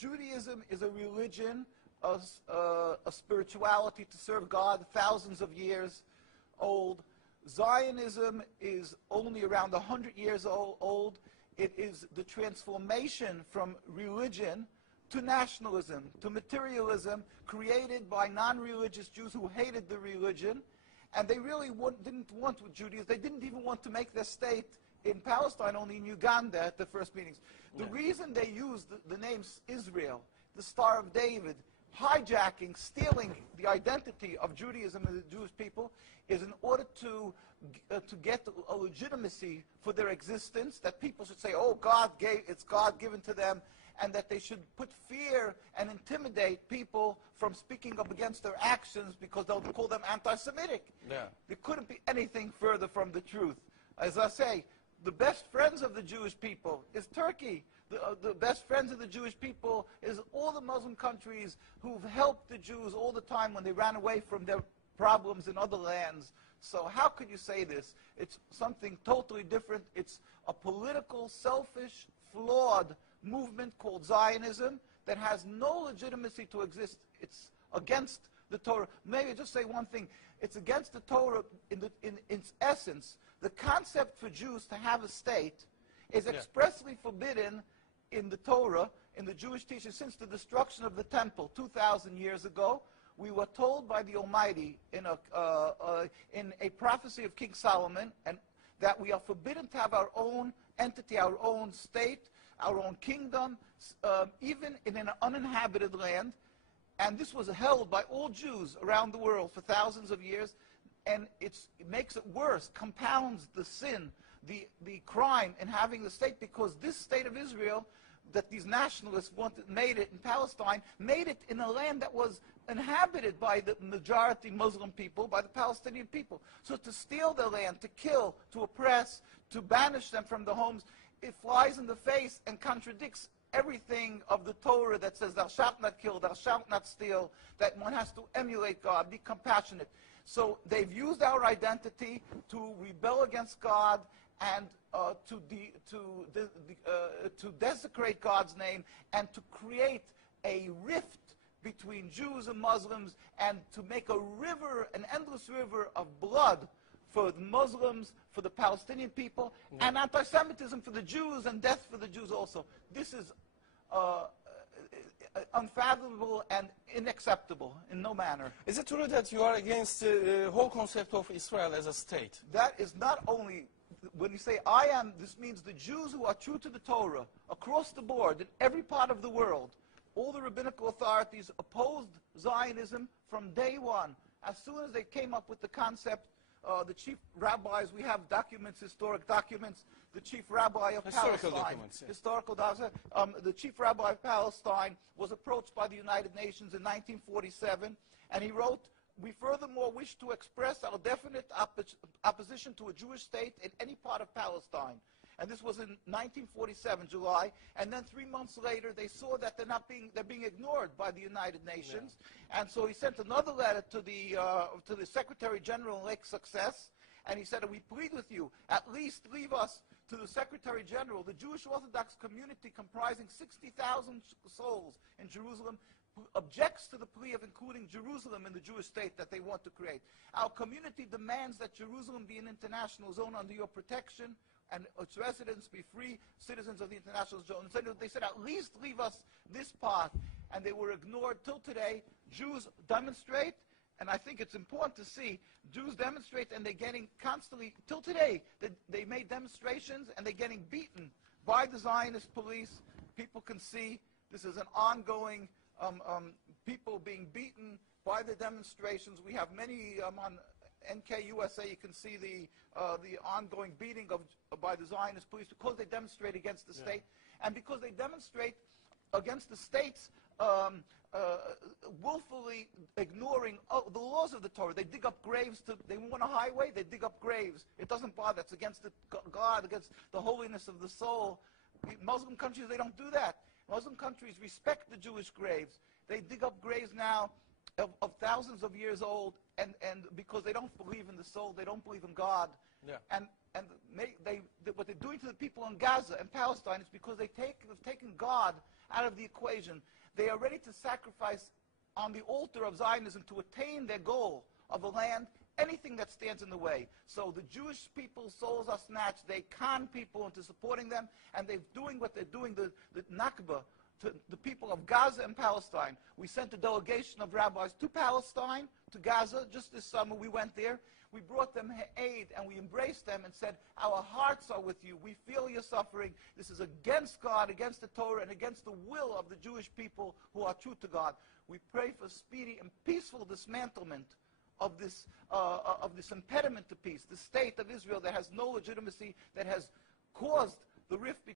Judaism is a religion, a spirituality to serve God, thousands of years old. Zionism is only around 100 years old. It is the transformation from religion to nationalism, to materialism, created by non-religious Jews who hated the religion, and they really didn't want Judaism. They didn't even want to make their state in Palestine, only in Uganda at the first meetings. The reason they used the name Israel, the Star of David, hijacking, stealing the identity of Judaism and the Jewish people, is in order to get a legitimacy for their existence, that people should say, oh, it's God given to them, and that they should put fear and intimidate people from speaking up against their actions because they'll call them anti-Semitic. Yeah. There couldn't be anything further from the truth. As I say, the best friends of the Jewish people is Turkey. The best friends of the Jewish people is all the Muslim countries who've helped the Jews all the time when they ran away from their problems in other lands. So how could you say this? It's something totally different. It's a political, selfish, flawed movement called Zionism that has no legitimacy to exist. It's against the Torah. Maybe just say one thing. It's against the Torah in its essence. The concept for Jews to have a state is expressly forbidden in the Torah, in the Jewish teaching, since the destruction of the temple 2,000 years ago. We were told by the Almighty in a prophecy of King Solomon, and that we are forbidden to have our own entity, our own state, our own kingdom, even in an uninhabited land. And this was held by all Jews around the world for thousands of years. And it makes it worse, compounds the sin, the crime in having the state, because this state of Israel that these nationalists made it in Palestine, made it in a land that was inhabited by the majority Muslim people, by the Palestinian people. So to steal their land, to kill, to oppress, to banish them from the homes, it flies in the face and contradicts everything of the Torah that says thou shalt not kill, thou shalt not steal, that one has to emulate God, be compassionate. So they've used our identity to rebel against God and to desecrate God's name, and to create a rift between Jews and Muslims, and to make a river, an endless river of blood for the Muslims, for the Palestinian people, and anti-Semitism for the Jews, and death for the Jews also. This is unfathomable and unacceptable in no manner. Is it true that you are against the whole concept of Israel as a state? That is not only, when you say I am, this means the Jews who are true to the Torah, across the board, in every part of the world. All the rabbinical authorities opposed Zionism from day one. As soon as they came up with the concept, the chief rabbis, we have documents, historic documents, the chief rabbi of Historical Palestine, documents, yeah. historical documents, the chief rabbi of Palestine was approached by the United Nations in 1947, and he wrote, "We furthermore wish to express our definite opposition to a Jewish state in any part of Palestine." And this was in 1947, July. And then 3 months later, they saw that they're being ignored by the United Nations. Yeah. And so he sent another letter to the Secretary General in Lake Success, and he said, "We plead with you, at least leave us to the Secretary General. The Jewish Orthodox community, comprising 60,000 souls in Jerusalem, objects to the plea of including Jerusalem in the Jewish state that they want to create. Our community demands that Jerusalem be an international zone under your protection, and its residents be free citizens of the international zone." So they said, at least leave us this part. And they were ignored till today. Jews demonstrate, and I think it's important to see, Jews demonstrate, and they're getting constantly, till today, they made demonstrations, and they're getting beaten by the Zionist police. People can see this is an ongoing, people being beaten by the demonstrations. We have many on NKUSA, you can see the ongoing beating by the Zionist police because they demonstrate against the state, and because they demonstrate against the states willfully ignoring the laws of the Torah. They dig up graves. They want a highway, they dig up graves. It doesn't bother. It's against God, against the holiness of the soul. Muslim countries, they don't do that. Muslim countries respect the Jewish graves. They dig up graves now of thousands of years old, and because they don't believe in the soul, they don't believe in God. Yeah. And what they're doing to the people in Gaza and Palestine, it's because they've taken God out of the equation. They are ready to sacrifice on the altar of Zionism to attain their goal of a land, anything that stands in the way. So the Jewish people's souls are snatched. They con people into supporting them, and they're doing what they're doing, the Nakba, to the people of Gaza and Palestine. We sent a delegation of rabbis to Palestine, to Gaza, just this summer. We went there. We brought them aid, and we embraced them and said, our hearts are with you. We feel your suffering. This is against God, against the Torah, and against the will of the Jewish people who are true to God. We pray for speedy and peaceful dismantlement of this impediment to peace, the state of Israel that has no legitimacy, that has caused the rift